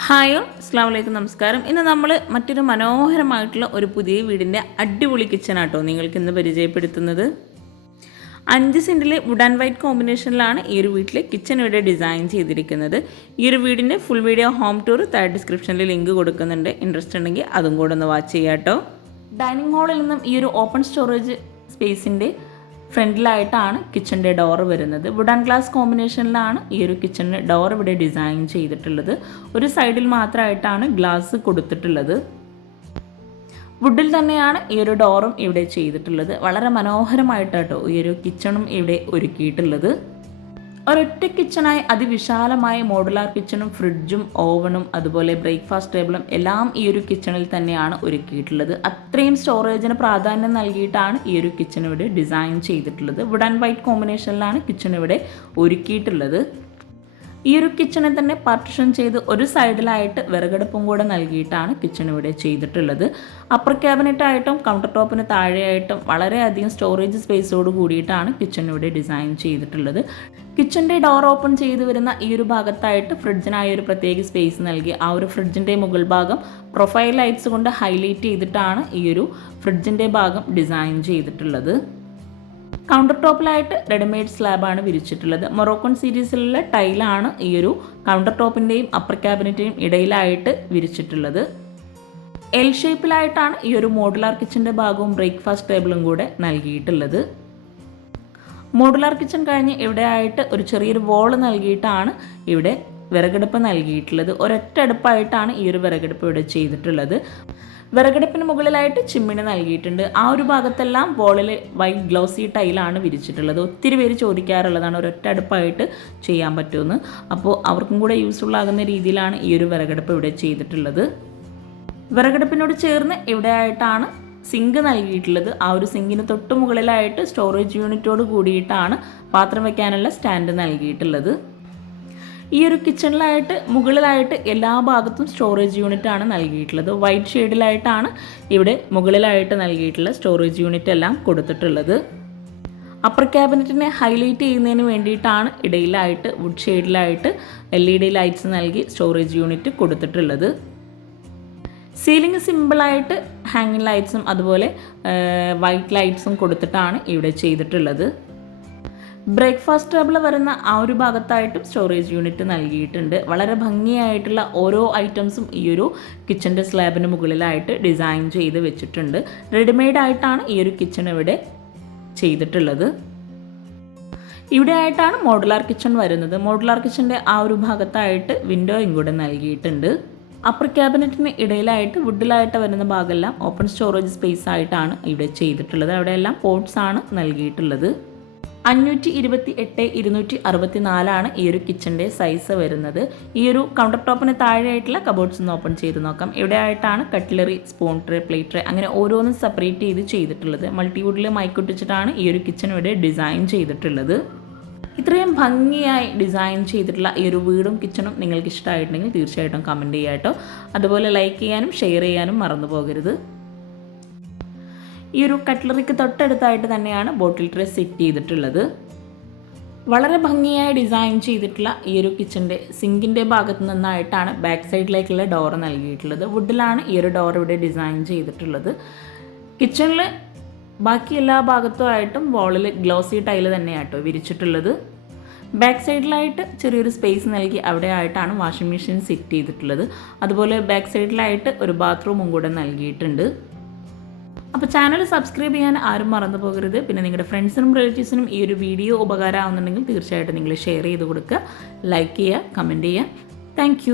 Hi അസ്ലാം വലൈക്കും നമസ്കാരം. ഇന്ന് നമ്മൾ മറ്റൊരു മനോഹരമായിട്ടുള്ള ഒരു പുതിയ വീടിന്റെ അടിപൊളി കിച്ചണാട്ടോ നിങ്ങൾക്ക് ഇന്ന് പരിചയപ്പെടുത്തുന്നത്. അഞ്ച് സെന്റിലെ വുഡ് ആൻഡ് വൈറ്റ് കോമ്പിനേഷനിലാണ് ഈ ഒരു വീട്ടിലെ കിച്ചൺ ഇവിടെ ഡിസൈൻ ചെയ്തിരിക്കുന്നത്. ഈ ഒരു വീടിന്റെ ഫുൾ വീഡിയോ ഹോം ടൂർ താഴെ ഡിസ്ക്രിപ്ഷനിൽ ലിങ്ക് കൊടുക്കുന്നുണ്ട്. ഇൻട്രസ്റ്റ് ഉണ്ടെങ്കിൽ അതും കൂടെ ഒന്ന് വാച്ച് ചെയ്യാം കേട്ടോ ഡൈനിങ് ഹാളിൽ നിന്നും ഈ ഒരു ഓപ്പൺ സ്റ്റോറേജ് സ്പേസിന്റെ ഫ്രണ്ടിലായിട്ടാണ് കിച്ചണിന്റെ ഡോർ വരുന്നത്. വുഡൻ ഗ്ലാസ് കോമ്പിനേഷനിലാണ് ഈ ഒരു കിച്ചണിന് ഡോർ ഇവിടെ ഡിസൈൻ ചെയ്തിട്ടുള്ളത്. ഒരു സൈഡിൽ മാത്രമായിട്ടാണ് ഗ്ലാസ് കൊടുത്തിട്ടുള്ളത്. വുഡിൽ തന്നെയാണ് ഈ ഒരു ഡോറും ഇവിടെ ചെയ്തിട്ടുള്ളത്. വളരെ മനോഹരമായിട്ടാട്ടോ ഈ ഒരു കിച്ചണും ഇവിടെ ഒരുക്കിയിട്ടുള്ളത്. ഒരൊറ്റ കിച്ചണായി അതിവിശാലമായ മോഡുലാർ കിച്ചണും ഫ്രിഡ്ജും ഓവണും അതുപോലെ ബ്രേക്ക്ഫാസ്റ്റ് ടേബിളും എല്ലാം ഈ ഒരു കിച്ചണിൽ തന്നെയാണ് ഒരുക്കിയിട്ടുള്ളത്. അത്രയും സ്റ്റോറേജിന് പ്രാധാന്യം നൽകിയിട്ടാണ് ഈ ഒരു കിച്ചൺ ഇവിടെ ഡിസൈൻ ചെയ്തിട്ടുള്ളത്. വുഡ് ആൻഡ് വൈറ്റ് കോമ്പിനേഷനിലാണ് കിച്ചൺ ഇവിടെ ഒരുക്കിയിട്ടുള്ളത്. ഈ ഒരു കിച്ചണെ തന്നെ പാർട്ടിഷൻ ചെയ്ത് ഒരു സൈഡിലായിട്ട് വിറകടുപ്പും കൂടെ നൽകിയിട്ടാണ് കിച്ചൺ ഇവിടെ ചെയ്തിട്ടുള്ളത്. അപ്പർ ക്യാബിനറ്റ് ആയിട്ടും കൗണ്ടർ ടോപ്പിന് താഴെയായിട്ടും വളരെയധികം സ്റ്റോറേജ് സ്പേസോട് കൂടിയിട്ടാണ് കിച്ചൺ ഇവിടെ ഡിസൈൻ ചെയ്തിട്ടുള്ളത്. കിച്ചന്റെ ഡോർ ഓപ്പൺ ചെയ്ത് വരുന്ന ഈ ഒരു ഭാഗത്തായിട്ട് ഫ്രിഡ്ജിനായ ഒരു പ്രത്യേക സ്പേസ് നൽകി. ആ ഒരു ഫ്രിഡ്ജിന്റെ മുകൾ ഭാഗം പ്രൊഫൈൽ ലൈറ്റ്സ് കൊണ്ട് ഹൈലൈറ്റ് ചെയ്തിട്ടാണ് ഈ ഒരു ഫ്രിഡ്ജിന്റെ ഭാഗം ഡിസൈൻ ചെയ്തിട്ടുള്ളത്. കൗണ്ടർ ടോപ്പിലായിട്ട് റെഡിമെയ്ഡ് സ്ലാബാണ് വിരിച്ചിട്ടുള്ളത്. മൊറോക്കൺ സീരീസിലുള്ള ടൈലാണ് ഈ ഒരു കൗണ്ടർ ടോപ്പിന്റെയും അപ്പർ ക്യാബിനറ്റിന്റെയും ഇടയിലായിട്ട് വിരിച്ചിട്ടുള്ളത്. എൽ ഷേപ്പിലായിട്ടാണ് ഈ ഒരു മോഡുലാർ കിച്ചന്റെ ഭാഗവും ബ്രേക്ക്ഫാസ്റ്റ് ടേബിളും കൂടെ നൽകിയിട്ടുള്ളത്. മോഡുലാർ കിച്ചൺ കഴിഞ്ഞ് ഇവിടെ ആയിട്ട് ഒരു ചെറിയൊരു വോൾ നൽകിയിട്ടാണ് ഇവിടെ വിറകടുപ്പ് നൽകിയിട്ടുള്ളത്. ഒരൊറ്റ അടുപ്പായിട്ടാണ് ഈ ഒരു വിറകടുപ്പ് ഇവിടെ ചെയ്തിട്ടുള്ളത്. വിറകടുപ്പിന് മുകളിലായിട്ട് ചിമ്മിണി നൽകിയിട്ടുണ്ട്. ആ ഒരു ഭാഗത്തെല്ലാം വോളിൽ വൈറ്റ് ഗ്ലൗസി ടൈലാണ് വിരിച്ചിട്ടുള്ളത്. ഒത്തിരി പേര് ചോദിക്കാറുള്ളതാണ് ഒരൊറ്റ അടുപ്പായിട്ട് ചെയ്യാൻ പറ്റുമെന്ന്. അപ്പോൾ അവർക്കും കൂടെ യൂസ്ഫുൾ ആകുന്ന രീതിയിലാണ് ഈ ഒരു വിറകടുപ്പ് ഇവിടെ ചെയ്തിട്ടുള്ളത്. വിറകടുപ്പിനോട് ചേർന്ന് ഇവിടെ ആയിട്ടാണ് സിങ്ക് നൽകിയിട്ടുള്ളത്. ആ ഒരു സിങ്കിന് തൊട്ട് മുകളിലായിട്ട് സ്റ്റോറേജ് യൂണിറ്റോട് കൂടിയിട്ടാണ് പാത്രം വയ്ക്കാനുള്ള സ്റ്റാൻഡ് നൽകിയിട്ടുള്ളത്. ഈ ഒരു കിച്ചണിലായിട്ട് മുകളിലായിട്ട് എല്ലാ ഭാഗത്തും സ്റ്റോറേജ് യൂണിറ്റ് ആണ് നൽകിയിട്ടുള്ളത്. വൈറ്റ് ഷെയ്ഡിലായിട്ടാണ് ഇവിടെ മുകളിലായിട്ട് നൽകിയിട്ടുള്ള സ്റ്റോറേജ് യൂണിറ്റ് എല്ലാം കൊടുത്തിട്ടുള്ളത്. അപ്പർ ക്യാബിനറ്റിനെ ഹൈലൈറ്റ് ചെയ്യുന്നതിന് വേണ്ടിയിട്ടാണ് ഇടയിലായിട്ട് വുഡ് ഷെയ്ഡിലായിട്ട് എൽ ഇ ഡി ലൈറ്റ്സ് നൽകി സ്റ്റോറേജ് യൂണിറ്റ് കൊടുത്തിട്ടുള്ളത്. സീലിംഗ് സിമ്പിളായിട്ട് ഹാങ്ങിങ് ലൈറ്റ്സും അതുപോലെ വൈറ്റ് ലൈറ്റ്സും കൊടുത്തിട്ടാണ് ഇവിടെ ചെയ്തിട്ടുള്ളത്. ബ്രേക്ക്ഫാസ്റ്റ് ടേബിൾ വരുന്ന ആ ഒരു ഭാഗത്തായിട്ടും സ്റ്റോറേജ് യൂണിറ്റ് നൽകിയിട്ടുണ്ട്. വളരെ ഭംഗിയായിട്ടുള്ള ഓരോ ഐറ്റംസും ഈ ഒരു കിച്ചന്റെ സ്ലാബിന് മുകളിലായിട്ട് ഡിസൈൻ ചെയ്ത് വെച്ചിട്ടുണ്ട്. റെഡിമെയ്ഡ് ആയിട്ടാണ് ഈ ഒരു കിച്ചൺ ഇവിടെ ചെയ്തിട്ടുള്ളത്. ഇവിടെ ആയിട്ടാണ് മോഡുലാർ കിച്ചൺ വരുന്നത്. മോഡുലാർ കിച്ചന്റെ ആ ഒരു ഭാഗത്തായിട്ട് വിൻഡോയും കൂടെ നൽകിയിട്ടുണ്ട്. അപ്പർ ക്യാബിനറ്റിന് ഇടയിലായിട്ട് വുഡിലായിട്ട് വരുന്ന ഭാഗമെല്ലാം ഓപ്പൺ സ്റ്റോറേജ് സ്പേസ് ആയിട്ടാണ് ഇവിടെ ചെയ്തിട്ടുള്ളത്. അവിടെയെല്ലാം പോട്ട്സ് ആണ് നൽകിയിട്ടുള്ളത്. അഞ്ഞൂറ്റി ഇരുപത്തി എട്ട് ഇരുന്നൂറ്റി അറുപത്തി നാലാണ് ഈ ഒരു കിച്ചന്റെ സൈസ് വരുന്നത്. ഈ ഒരു കൗണ്ടർ ടോപ്പിന് താഴെയായിട്ടുള്ള കബോർഡ്സ് ഒന്ന് ഓപ്പൺ ചെയ്ത് നോക്കാം. ഇവിടെ ആയിട്ടാണ് cutlery spoon tray plate tray അങ്ങനെ ഓരോന്നും സെപ്പറേറ്റ് ചെയ്ത് ചെയ്തിട്ടുള്ളത്. മൾട്ടിവുഡിൽ മൈക്കൊട്ടിച്ചിട്ടാണ് ഈ ഒരു കിച്ചൺ ഇവിടെ ഡിസൈൻ ചെയ്തിട്ടുള്ളത്. ഇത്രയും ഭംഗിയായി ഡിസൈൻ ചെയ്തിട്ടുള്ള ഈ ഒരു വീടും കിച്ചണും നിങ്ങൾക്ക് ഇഷ്ടമായിട്ടുണ്ടെങ്കിൽ തീർച്ചയായിട്ടും കമന്റ് ചെയ്യാം കേട്ടോ അതുപോലെ ലൈക്ക് ചെയ്യാനും ഷെയർ ചെയ്യാനും മറന്നു പോകരുത്. ഈ ഒരു കട്ട്ലറിക്ക് തൊട്ടടുത്തായിട്ട് തന്നെയാണ് ബോട്ടിൽ ട്രേ സെറ്റ് ചെയ്തിട്ടുള്ളത്. വളരെ ഭംഗിയായി ഡിസൈൻ ചെയ്തിട്ടുള്ള ഈ ഒരു കിച്ചന്റെ സിങ്കിന്റെ ഭാഗത്ത് നിന്നായിട്ടാണ് ബാക്ക് സൈഡിലേക്കുള്ള ഡോർ നൽകിയിട്ടുള്ളത്. വുഡിലാണ് ഈ ഒരു ഡോർ ഇവിടെ ഡിസൈൻ ചെയ്തിട്ടുള്ളത്. കിച്ചണിൽ ബാക്കി എല്ലാ ഭാഗത്തുമായിട്ടും വോളിൽ ഗ്ലോസി ടൈൽ തന്നെയാട്ടോ വിരിച്ചിട്ടുള്ളത്. ബാക്ക് സൈഡിലായിട്ട് ചെറിയൊരു സ്പേസ് നൽകി അവിടെ ആയിട്ടാണ് വാഷിംഗ് മെഷീൻ സെറ്റ് ചെയ്തിട്ടുള്ളത്. അതുപോലെ ബാക്ക് സൈഡിലായിട്ട് ഒരു ബാത്റൂമും കൂടെ നൽകിയിട്ടുണ്ട്. അപ്പോൾ ചാനൽ സബ്സ്ക്രൈബ് ചെയ്യാൻ ആരും മറന്നു പോകരുത്. പിന്നെ നിങ്ങളുടെ ഫ്രണ്ട്സിനും റിലേറ്റീവ്സിനും ഈ ഒരു വീഡിയോ ഉപകാരമാവുന്നുണ്ടെങ്കിൽ തീർച്ചയായിട്ടും നിങ്ങൾ ഷെയർ ചെയ്ത് കൊടുക്കുക. ലൈക്ക് ചെയ്യുക കമന്റ് ചെയ്യുക. താങ്ക്